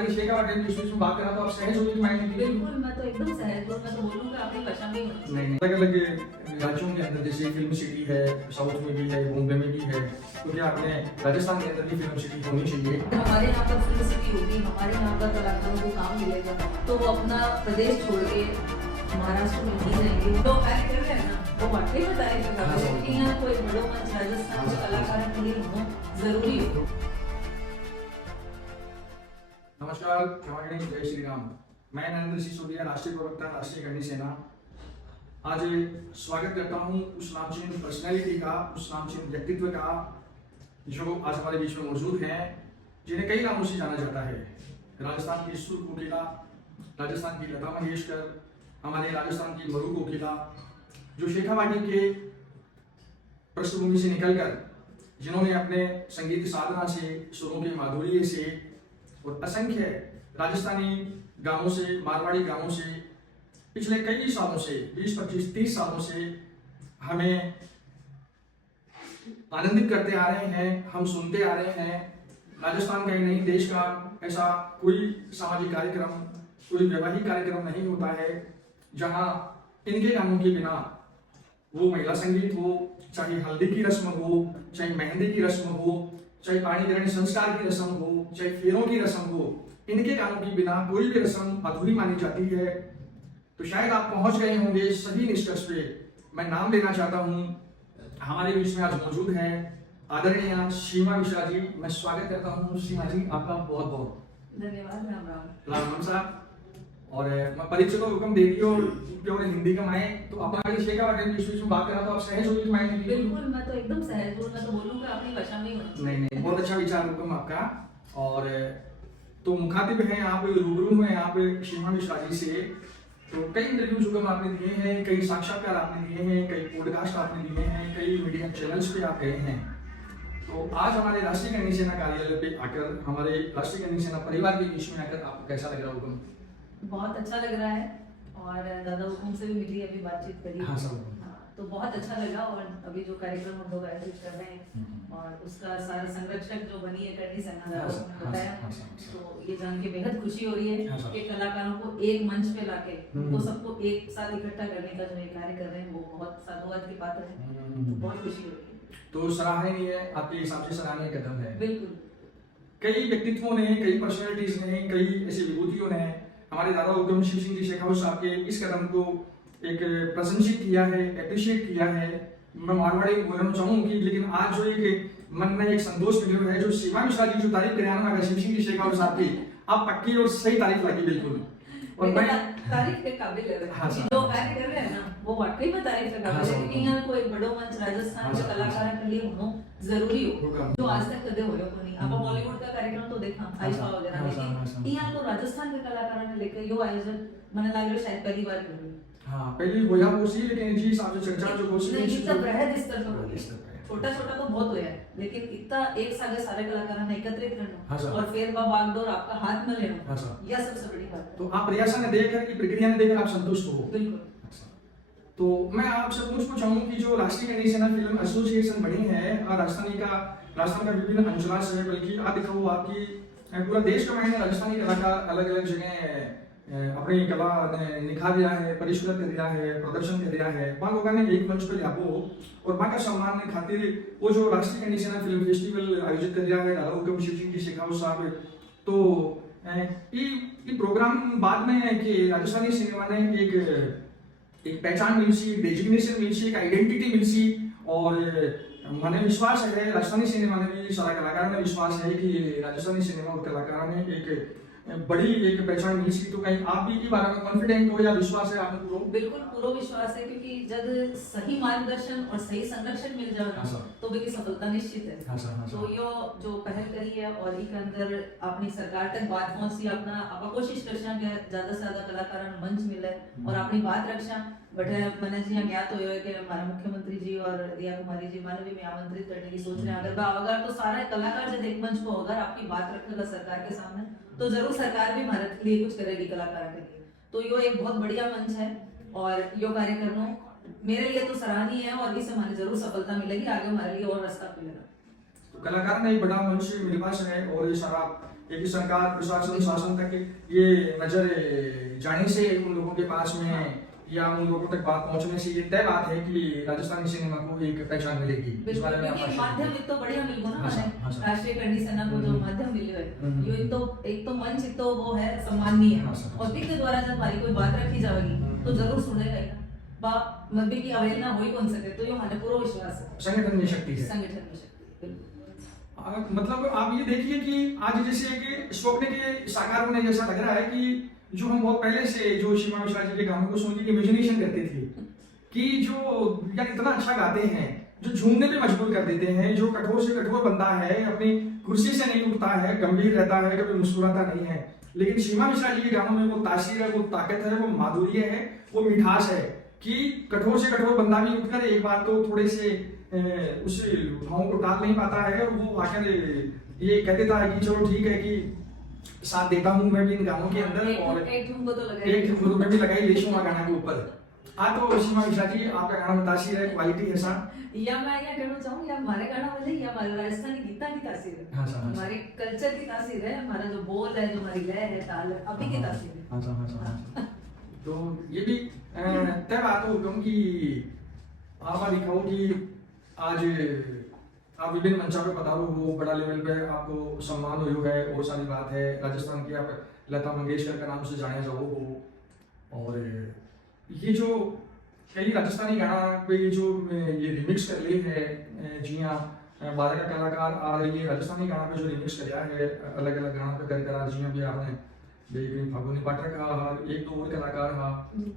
विषय का टाइम जिस विषय में बात कर रहा था आप सहज होगी माइंड में बिल्कुल, मैं तो एकदम सहज हूँ। मैं तो बोलूँगा अपनी भाषा में ही हूँ। नहीं अलग अलग राज्यों के अंदर जैसे फिल्म सिटी है, साउथ में भी है, बॉम्बे में भी है, तो क्या आपने राजस्थान के अंदर भी फिल्म सिटी होनी चाहिए? हमारे यहाँ पर फिल्म सिटी होगी, हमारे यहाँ पर कलाकारों को काम मिलेगा, तो वो अपना प्रदेश छोड़ के महाराष्ट्र में नहीं जाएंगे। तो कार्य कर रहे हैं ना, वो वाकई में तारीफ का काम है, क्योंकि यहाँ कोई बड़ो मंच राजस्थान के कलाकारों के लिए होना जरूरी हो। नमस्कार, क्षमा करें, जय श्री राम। मैं नरेंद्र सिसोदिया, राष्ट्रीय प्रवक्ता, राष्ट्रीय करणी सेना। आज स्वागत करता हूं उस नामचीन पर्सनैलिटी का, उस नामचीन व्यक्तित्व का जो आज हमारे बीच में मौजूद हैं, जिन्हें कई नामों से जाना जाता है। राजस्थान की सुर कोकिला, राजस्थान की लता मंगेशकर, हमारे राजस्थान की मरु कोकिला, जो शेखावाटी के पृष्ठभूमि से निकलकर जिन्होंने अपने संगीत साधना से, सुरों के माधुर्य से और असंख्य राजस्थानी गानों से, मारवाड़ी गानों से पिछले कई सालों से 20, 25, 30 सालों से हमें आनंदित करते आ रहे हैं, हम सुनते आ रहे हैं। राजस्थान का ही नहीं, देश का ऐसा कोई सामाजिक कार्यक्रम, कोई वैवाहिक कार्यक्रम नहीं होता है जहां इनके गानों के बिना, वो महिला संगीत हो, चाहे हल्दी की रस्म हो, चाहे मेहंदी की रस्म हो, चाहे पाणी ग्रहण संस्कार की रस्म हो, चाहे फेरों की रस्म हो, इनके गानों के बिना कोई भी रस्म अधूरी मानी जाती है। तो शायद आप पहुंच गए होंगे सही निष्कर्ष पे। मैं नाम लेना चाहता हूं, हमारे बीच में आज मौजूद है आदरणीय सीमा मिश्रा जी। मैं स्वागत करता हूं सीमा जी, आपका बहुत बहुत धन्यवाद। राम राम। राम राम साहब। और मैं परिचय को हुक्म दे दियो प्योर हिंदी का माए, तो अपना विषय का टाइम जिस विषय में बात कर रहा था आप सहज होगी माइंड में बिल्कुल, मैं तो एकदम सहज हूँ। मैं तो बोलूँगा अपनी भाषा में ही हूँ। नहीं बहुत अच्छा विचार हुक्म आपका। और तो मुखातिब हैं आप, रूबरू हैं आप सीमा मिश्रा जी से। तो कई इंटरव्यूज हुक्म आपने दिए हैं, कई साक्षात्कार आपने दिए हैं, कई पॉडकास्ट आपने दिए हैं, कई मीडिया चैनल्स पे आप गए हैं। तो आज हमारे राष्ट्रीय करणी सेना कार्यालय पे आकर, हमारे राष्ट्रीय करणी सेना परिवार के बीच में आकर आपको कैसा लग रहा हुक्म? बहुत अच्छा लग रहा है, और दादा हुकुम से भी मिली, अभी बातचीत करी। हाँ सब। तो बहुत अच्छा लगा। और अभी जो कार्यक्रम हम लोग आयोजित कर रहे हैं और उसका सारा संरक्षक जो बनी है करणी सेना द्वारा, उसने बताया, तो ये जान के बेहद खुशी हो रही है कि कलाकारों को एक मंच पे लाके उनको सबको एक साथ इकट्ठा करने का जो ये कार्य कर रहे हैं, वो बहुत साधुवाद की पात्र है। तो बहुत खुशी हो रही है। तो सराहनीय है, आपके हिसाब से सराहनीय कदम है। बिल्कुल। कई व्यक्तित्वों ने, कई पर्सनैलिटीज ने, कई ऐसी विभूतियों ने हमारे दादा उद्यम शिव सिंह जी शेखावत साहब के इस कदम को एक प्रशंसित किया है, एप्रिशिएट किया है। मैं मारवाड़ी बोलना चाहूंगी, लेकिन आज जो एक मन में एक संतोष मिला है, जो सीमा मिश्रा जी जो तारीफ करे ना शिव सिंह जी शेखावत साहब की, आप पक्की और सही तारीफ लगी बिल्कुल। और मैं तारीफ के काबिल है। हाँ, जो कार्य कर रहे हैं ना, वो वाकई में तारीफ के काबिल है, क्योंकि यहाँ कोई बड़ो मंच राजस्थान के कलाकारों के लिए होना जरूरी हो, जो आज तक कदे हो को नहीं। आप बॉलीवुड का कार्यक्रम तो देखा, आइशा वगैरह, लेकिन यहाँ तो राजस्थान के कलाकारों ने लेकर यो आयोजन मैंने लग रहा शायद पहली बार हो रही। हाँ, पहली होया कोसी, लेकिन जी हिसाब से चर्चा जो कोसी नहीं, इतना बृहद स्तर पर हो इस गया। तरह है। छोटा छोटा तो बहुत होया है, लेकिन इतना एक साथ सारे कलाकारों ने एकत्रित हाँ करना सर। और फिर बागडोर आपका हाथ में हाँ लेना, सर। यह सबसे बड़ी बात है। तो आप प्रयासा ने देखकर की प्रक्रिया ने देखकर आप संतुष्ट हो? बिल्कुल। तो मैं आपसे पूछना चाहूंगा कि जो राष्ट्रीय करणी सेना फिल्म एसोसिएशन बनी है, राजस्थान का विभिन्न अंचलों से, बल्कि आप देखो आपकी पूरा देश का मैंने राजस्थानी कलाकार अलग अलग जगह अपनी कला ने निखार दिया है, परिष्कृत कर दिया है, प्रदर्शन कर दिया है। वहाँ लोगों ने एक मंच पर आपको और वहाँ का सम्मान ने खातिर वो जो राष्ट्रीय करणी सेना फिल्म फेस्टिवल आयोजित कर दिया है दादा हुक्म शिव सिंह जी शेखावत साहब। तो ये प्रोग्राम बाद में है कि राजस्थानी सिनेमा ने एक पहचान मिल सी, डेजिग्नेशन मिल सी, एक आइडेंटिटी मिल सी। और मैंने विश्वास है, राजस्थानी सिनेमा ने भी, सारा कलाकारों ने विश्वास है कि राजस्थानी सिनेमा और कलाकारों ने एक बड़ी एक पहचान मिली सी। तो कहीं आप भी इस बारे में कॉन्फिडेंट हो या विश्वास है आपको? पूरा बिल्कुल पूरा विश्वास है, क्योंकि जब सही मार्गदर्शन और सही संरक्षण मिल जाए ना, तो भी सफलता निश्चित है। तो यो जो पहल करी है और इसके अंदर अपनी सरकार तक बात पहुंची, अपना आप कोशिश कर ज्यादा से ज्यादा कलाकारों को मंच मिले और अपनी बात रक्षा। बट मैंने जी ज्ञात हो कि हमारे मुख्यमंत्री जी और रिया कुमारी जी माने भी मैं आमंत्रित करने की सोच रहे हैं। अगर तो सारे कलाकार जब एक मंच को अगर आपकी बात रखेगा सरकार के सामने, तो जरूर सरकार भी भारत के लिए कुछ करेगी कलाकारों के लिए। तो यो एक बहुत बढ़िया मंच है और यो कार्य करना मेरे लिए तो सराहनीय है, और इससे हमारी जरूर सफलता मिलेगी, आगे हमारे लिए और रास्ता खुलेगा। तो कलाकार ने एक बड़ा मंच मेरे पास है और ये सारा एक सरकार प्रशासन शासन तक ये नजर जाने से उन लोगों के पास में या उन लोगों तक बात पहुंचने से ये तय बात है कि राजस्थानी सिनेमा को एक पहचान मिलेगी। इस बारे में बिल्कुल, माध्यम एक तो बढ़िया मिल गया ना हाँ, हमें हाँ, राष्ट्रीय करणी सेना को जो माध्यम मिले है यो एक तो मंच एक तो वो है सम्माननीय है और वित्त द्वारा जब हमारी कोई बात रखी जाएगी तो जरूर सुनेगा ही ना। बाप मध्य की अवहेलना हो ही कौन सके, तो ये हमारे पूरा विश्वास है संगठन में शक्ति है। संगठन में शक्ति। मतलब आप ये देखिए कि आज जैसे कि स्वप्न के साकार होने जैसा लग रहा है कि जो हम बहुत पहले से जो सीमा मिश्रा जी के गानों को सुन के इमेजिनेशन करते थे कि जो यार इतना अच्छा गाते हैं, जो झूमने पे मजबूर कर देते हैं, जो कठोर से कठोर बंदा है, अपनी कुर्सी से नहीं उठता है, गंभीर रहता है, कभी मुस्कुराता नहीं है, लेकिन सीमा मिश्रा जी के गानों में वो तासीर है, वो ताकत है, वो माधुर्य है, वो मिठास है कि कठोर से कठोर बंदा भी उठकर एक बार तो थोड़े से उस भावों को टाल नहीं पाता है और वो आकर ये कह देता है कि चलो ठीक है कि साथ देता हूँ मैं भी इन गानों के अंदर और एक ठुमको तो एक मैं भी लगाई लेशूंगा गाना के ऊपर। हाँ तो सीमा मिश्रा जी आपका गाना तासीर है, क्वालिटी है सा या मैं क्या कहना चाहूँ या हमारे गाना वाले या हमारे राजस्थानी गीता की तासीर है, हाँ सर, हमारे कल्चर की तासीर है, हमारा जो बोल है, जो हमारी लय है, ताल है, अभी की तासीर है। हाँ सर। तो ये भी तय बात हो क्योंकि आप दिखाओ कि आज आप विभिन्न मंचों पे पधारो हो, बड़ा लेवल पे आपको सम्मान हुआ है, बहुत सारी बात है, राजस्थान की आप लता मंगेशकर के नाम से जाने जाओ हो और ये जो कई राजस्थानी गाना पे जो ये रिमिक्स कर ली है जी हाँ 12 का कलाकार आ रही है राजस्थानी गाना पे जो रिमिक्स किया है अलग अलग गाना पे कर कर जी भी आपने बेगिन फागुनी पाठक हा एक दो और कलाकार हा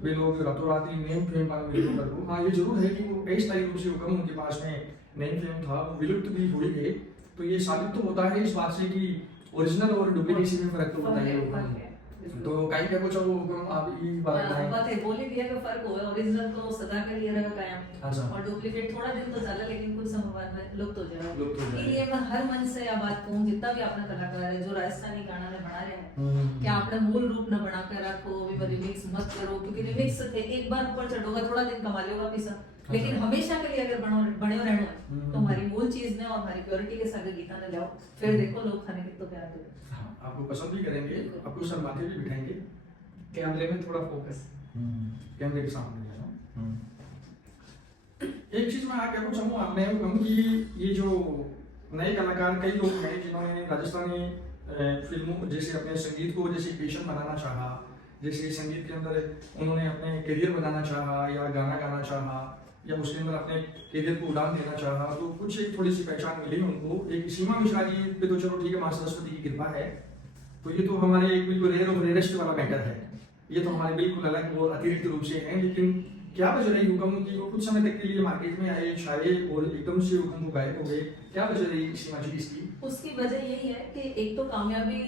वे लोग रातों रात ही नेम फेम पर वीडियो कर दो। हाँ ये जरूर है कि वो कई स्थायी रूप से हुक्म उनके पास में नेम फेम था, वो विलुप्त भी हो गए, तो ये साबित तो होता है इस बात से कि ओरिजिनल और डुप्लीकेसी में फर्क तो होता है। तो कहीं क्या कुछ आप ये बात बात है बोली दिया का फर्क हुआ, ओरिजिनल तो सदा के लिए रहेगा कायम अच्छा और डुप्लीकेट थोड़ा दिन तो चला लेकिन कुछ समय बाद में लुप्त हो जाएगा। जाएगा। ये मैं हर मन से यह बात कहूँ जितना भी अपना कलाकार है जो राजस्थानी गाना में बना रहे हैं कि आपने मूल रूप न बना कर रखो, रिमिक्स मत करो क्योंकि रिमिक्स एक बार ऊपर चढ़ोगा थोड़ा दिन कमा लेगा पैसा, लेकिन हमेशा के लिए अगर बने रहना तो हमारी मूल चीज ने और हमारी प्योरिटी के साथ गीता ने लाओ, फिर देखो लोग खाने कितना प्यार करेंगे। आपको पसंद भी करेंगे, आपको सर माथे भी बिठाएंगे, कैमरे में थोड़ा फोकस कैमरे के सामने एक चीज मैं क्या कुछ चाहूँ आपने कि ये जो नए कलाकार कई लोग हैं जिन्होंने राजस्थानी फिल्मों जैसे अपने संगीत को जैसे पेशन बनाना चाहा, जैसे संगीत के अंदर उन्होंने अपने करियर बनाना चाहा या गाना गाना चाहा या उसके अंदर अपने करियर को उड़ान देना चाहा, तो कुछ एक थोड़ी सी पहचान मिली उनको। एक सीमा मिश्रा जी पे तो चलो ठीक है माँ सरस्वती की कृपा है, तो ये तो हमारे एक बिल्कुल रेयर और रेयरेस्ट वाला मैटर है, ये तो हमारे बिल्कुल अलग और अतिरिक्त रूप से हैं। लेकिन क्या वजह रही हुक्म की वो कुछ समय तक के लिए मार्केट में आए छाए और एकदम से हुक्म को गायब हो गए, क्या वजह रही सीमा जी इसकी? उसकी वजह यही है कि एक तो कामयाबी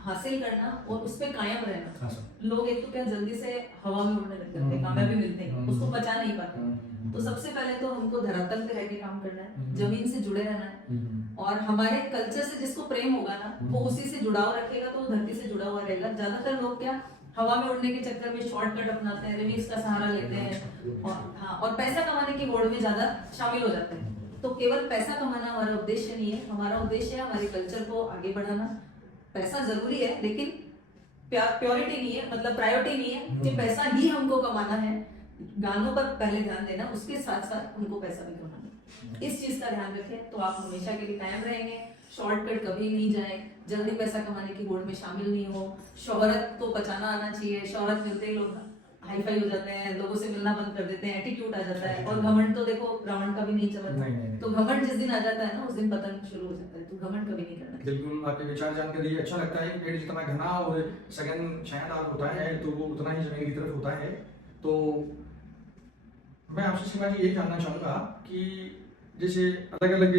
हासिल करना और उस पे कायम रहना। हाँ सर। लोग एक तो क्या जल्दी से हवा में उड़ने लग जाते हैं, कामयाबी मिलते हैं उसको बचा नहीं पाते। तो सबसे पहले तो हमको धरातल पे रह के काम करना है, जमीन से जुड़े रहना है और हमारे कल्चर से जिसको प्रेम होगा ना वो उसी से जुड़ाव रखेगा तो वो धरती से जुड़ा हुआ रहेगा। ज्यादातर लोग क्या हवा में उड़ने के चक्कर में शॉर्टकट अपनाते हैं, रिमिक्स का सहारा लेते हैं और हाँ और पैसा कमाने की होड़ में ज्यादा शामिल हो जाते हैं। तो केवल पैसा कमाना हमारा उद्देश्य नहीं है, हमारा उद्देश्य है हमारे कल्चर को आगे बढ़ाना। पैसा जरूरी है लेकिन प्योरिटी नहीं है, मतलब प्रायोरिटी नहीं है कि पैसा ही हमको कमाना है। गानों पर पहले ध्यान देना, उसके साथ साथ उनको पैसा भी कमाना। इस चीज का ध्यान रखें तो आप हमेशा के लिए कायम रहेंगे। शॉर्टकट कभी नहीं जाए, जल्दी पैसा कमाने की होड़ में शामिल नहीं हो। शोहरत तो बचाना आना चाहिए, शोहरत मिलते ही लोग हाई फाई हो जाते हैं, लोगों से मिलना बंद कर देते हैं, एटीट्यूड आ जाता है। और घमंड तो देखो रावण का भी नहीं चलता, तो घमंड जिस दिन आ जाता है ना उस दिन पतन शुरू हो जाता है, तो घमंड कभी नहीं करना। बिल्कुल आपके विचार जानकर ये अच्छा लगता है कि पेड़ जितना घना और सघन छायादार होता है तो वो उतना ही जमीन की तरफ होता है। तो मैं आपसे सीमा जी ये जानना चाहूँगा कि जैसे अलग अलग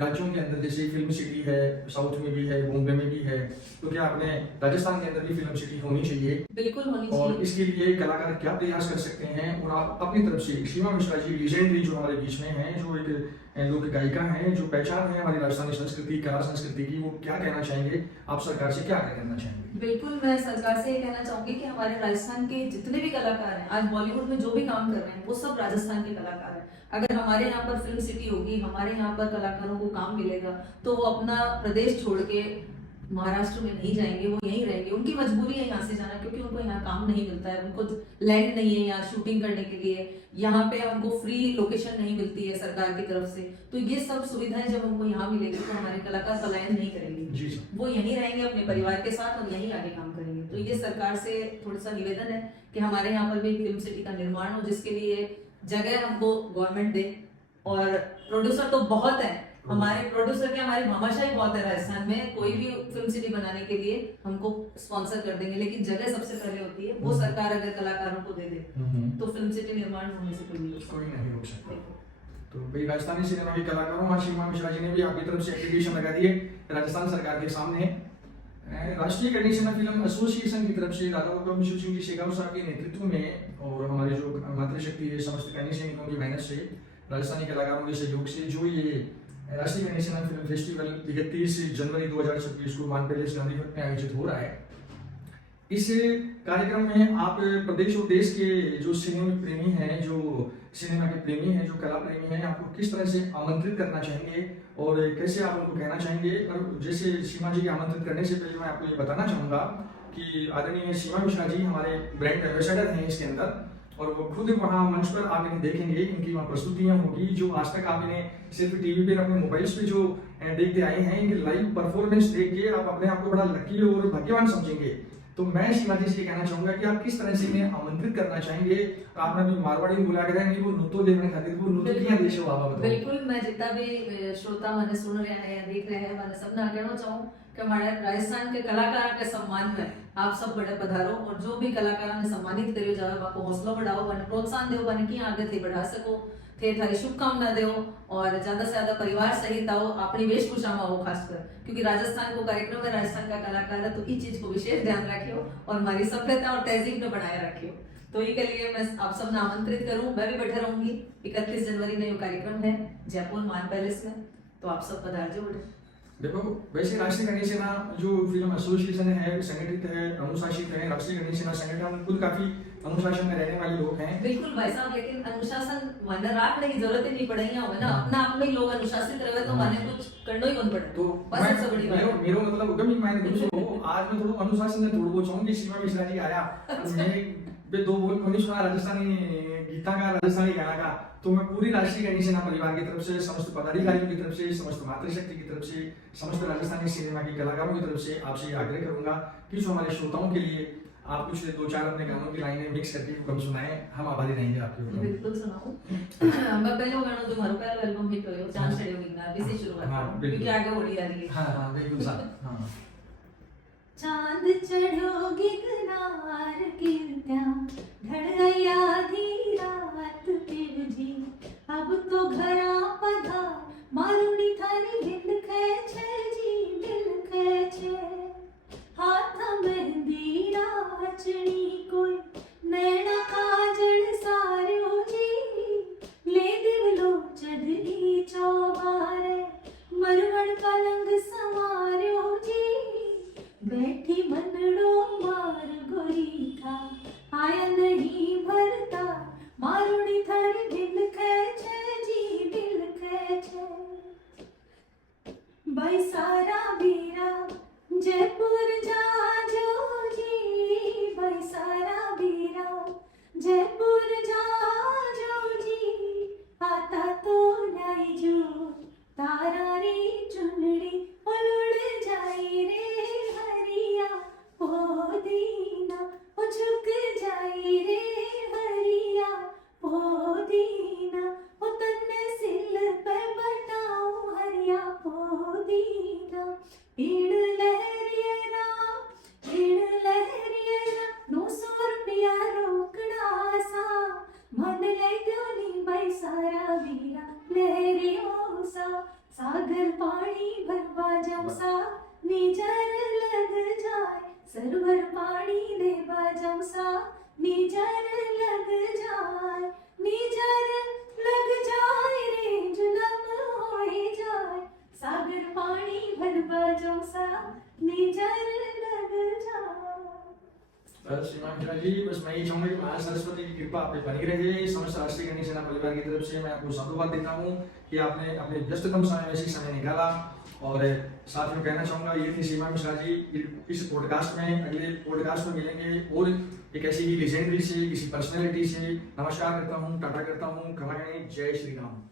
राज्यों के अंदर जैसे फिल्म सिटी है, साउथ में भी है, बॉम्बे में भी है, तो क्या अपने राजस्थान के अंदर भी फिल्म सिटी होनी चाहिए? बिल्कुल होनी और चाहिए। इसके लिए कलाकार क्या प्रयास कर सकते हैं? और आप अपनी तरफ से सीमा मिश्रा जी लीजेंडरी जो हमारे बीच में हैं, जो एक लोक गायिका हैं, जो पहचान है हमारी राजस्थानी संस्कृति कला संस्कृति की, वो क्या कहना चाहेंगे? आप सरकार से क्या कहना चाहेंगे? बिल्कुल मैं सरकार से ये कहना चाहूंगी कि हमारे राजस्थान के जितने भी कलाकार हैं, आज बॉलीवुड में जो भी काम कर रहे हैं वो सब राजस्थान के कलाकार हैं। अगर हमारे यहाँ पर फिल्म सिटी होगी, हमारे यहाँ पर कलाकारों को काम मिलेगा तो वो अपना प्रदेश छोड़ के महाराष्ट्र में नहीं जाएंगे, वो यहीं रहेंगे। उनकी मजबूरी है यहाँ से जाना, क्योंकि उनको यहाँ काम नहीं मिलता है, उनको लैंड नहीं है यहाँ शूटिंग करने के लिए, यहाँ पे उनको फ्री लोकेशन नहीं मिलती है सरकार की तरफ से। तो ये सब सुविधाएं जब हमको यहाँ मिलेगी तो हमारे कलाकार पलायन नहीं करेंगे, वो यहीं रहेंगे अपने परिवार के साथ और यहीं आगे काम करेंगे। तो ये सरकार से थोड़ा सा निवेदन है कि हमारे यहाँ पर भी फिल्म सिटी का निर्माण हो, जिसके लिए जगह हमको गवर्नमेंट दे। और प्रोड्यूसर तो बहुत है, हमारे प्रोड्यूसर के हमारी भामाशाही बहुत है राजस्थान में, कोई भी फिल्म सिटी बनाने के लिए हमको स्पॉन्सर कर देंगे, लेकिन जगह सबसे पहले होती है। वो सरकार अगर कलाकारों को दे दे तो फिल्म सिटी निर्माण होने से कोई नहीं रोक सकता। तो भाई राजस्थानी सिनेमा के कलाकारों आशीमा मिश्रा जी ने भी आपकी तरफ से एप्लीकेशन लगा दी है राजस्थान सरकार के सामने। राष्ट्रीय कंडीशनर फिल्म एसोसिएशन की तरफ से दादा विशु सिंह जी शेगाव साहब के नेतृत्व में और हमारे जो मातृशक्ति है समस्त कन्या सैनिकों की मेहनत से राजस्थानी कलाकारों के सहयोग से जो ये राष्ट्रीय कंडीशनर फिल्म फेस्टिवल 31 जनवरी 2026 को मान पैलेस गांधीनगर में आयोजित हो रहा है। इस कार्यक्रम में आप प्रदेश और देश के जो सिनेमा प्रेमी हैं, जो सिनेमा के प्रेमी हैं, जो कला प्रेमी हैं, आपको किस तरह से आमंत्रित करना चाहेंगे और कैसे आप उनको कहना चाहेंगे। और जैसे सीमा जी के आमंत्रित करने से पहले मैं आपको ये बताना चाहूँगा कि आदरणीय सीमा मिश्रा जी हमारे ब्रांड एम्बेसडर हैं इसके अंदर, और वो खुद वहाँ मंच पर आप इन्हें देखेंगे, इनकी वहाँ प्रस्तुतियाँ होगी जो आज तक आप इन्हें सिर्फ टीवी पर अपने मोबाइल्स पे जो देखते आए हैं, इनकी लाइव परफॉर्मेंस देख के आप अपने आप को बड़ा लकी और भाग्यवान समझेंगे। तो मैं सीमा जी से कहना चाहूंगा कि आप किस तरह से इन्हें आमंत्रित करना चाहेंगे। आपने अभी मारवाड़ी बुला के रहेंगे वो नृत्य देखने खातिर, वो नृत्य किया देशो बाबा बताओ। बिल्कुल, मैं जितना भी श्रोता मैंने सुन रहे हैं या देख रहे हैं, मैंने सबने कहना चाहूँ कि हमारे राजस्थान के कलाकारों के सम्मान में आप सब बड़े पधारो, और जो भी कलाकारों ने सम्मानित करियो जावे बाको हौसला बढ़ाओ, बने प्रोत्साहन दो, बने कि आगे थी बढ़ा सको, थे थारी शुभकामना दो, और ज्यादा से ज्यादा परिवार सहित आओ, अपनी वेशभूषा में आओ खासकर, क्योंकि राजस्थान को कार्यक्रम में राजस्थान का कलाकार है, तो इस चीज को विशेष ध्यान रखियो और हमारी सभ्यता और तहजीब को बनाए रखियो। तो ये के लिए मैं आप सब ने आमंत्रित करूं, मैं भी बैठे रहूंगी। 31 जनवरी में ये कार्यक्रम है जयपुर मान पैलेस में, तो आप सब पधारजो। देखो वैसे राष्ट्रीय कंडीशना जो फिल्म एसोसिएशन है, संगठित है, अनुशासित है। राष्ट्रीय कंडीशना संगठन खुद काफी अनुशासन में रहने वाले लोग हैं। बिल्कुल भाई साहब, लेकिन अनुशासन माने रखने की जरूरत ही नहीं पड़ेगी है ना, अपना आप में लोग अनुशासित रहे तो माने कुछ करना ही कौन पड़े। तो बस सबसे बड़ी बात मेरो मतलब उगम ही मायने दोस्तों आज मैं थोड़ा अनुशासन में थोड़ा बहुत चाहूंगी। सीमा मिश्रा जी आया मैं बे दो बोल कोनी सुना राजस्थानी गीता का, राजस्थानी गाना का, तो मैं पूरी राष्ट्रीय कंडीशना परिवार की तरफ से, समस्त पदाधिकारियों की तरफ से, समस्त मातृशक्ति की तरफ से, समस्त राजस्थानी सिनेमा के कलाकारों की तरफ से आपसे आग्रह करूंगा कि जो हमारे श्रोताओं के लिए आप कुछ 2-4 अपने गानों की लाइनें मिक्स करके हम सुनाएं, हम आभारी रहेंगे आपके ऊपर। बिल्कुल सुनाओ। मैं पहले गाना जो मारो पहला एल्बम हिट होयो चांद छड़ियो गिंगा इसी शुरुआत। हां क्योंकि आगे बढ़ी आ रही है। हां बिल्कुल साहब। हां चांद चढ़ोगी किनार गिरत्या ढळया धी रात पिवजी, अब तो घरा पधार मारुणी थारी दिल खेचे जी दिल खेचे, हाथ मेहंदी नाचनी कोई नैना काजल सारियो जी, ले दिवलो चढ़ी चौबारे मरवण पलंग संवारियो जी, बैठी मनड़ो मार गोरी था आया नहीं भरता, मारुणी थारी दिल खेचे जी दिल खेचे, भाई सारा बीरा जयपुर जाजो जी, भाई सारा बीरा जयपुर जाजो जी, आता तो लाई जो तारा रे चुनड़ी उड़ जाई रे हरिया पोदीना, ओ झुक जाई रे हरिया पोदीना, ओ तन सिल पे बताऊं हरिया पोदीना, पीड़ लहरियरा 900 रुपया रोकड़ा सा, मन ले दोनी भाई सारा वीरा लहरियों सा, सागर पानी भरवा जाऊं सा, निजर लग जाए सरवर पानी देवा जाऊं सा, निजर लग जाए, निजर लग जाए रे जुलम होए जाए, सागर पानी भरवा जाऊं सा, निजर लग जाए। सीमा मिश्रा जी बस मैं ये चाहूंगा कि महान सरस्वती की कृपा आप पे बनी रहे। समस्त राष्ट्रीय कंडीशना परिवार की तरफ से मैं आपको साधुवाद देता हूँ कि आपने अपने व्यस्ततम समय में से समय निकाला और साथ में कहना चाहूँगा ये थी सीमा मिश्रा जी। इस पॉडकास्ट में, अगले पॉडकास्ट में मिलेंगे और एक ऐसी ही लेजेंडरी से, किसी पर्सनैलिटी से। नमस्कार करता हूँ, टाटा करता हूँ, खमाए, जय श्री राम।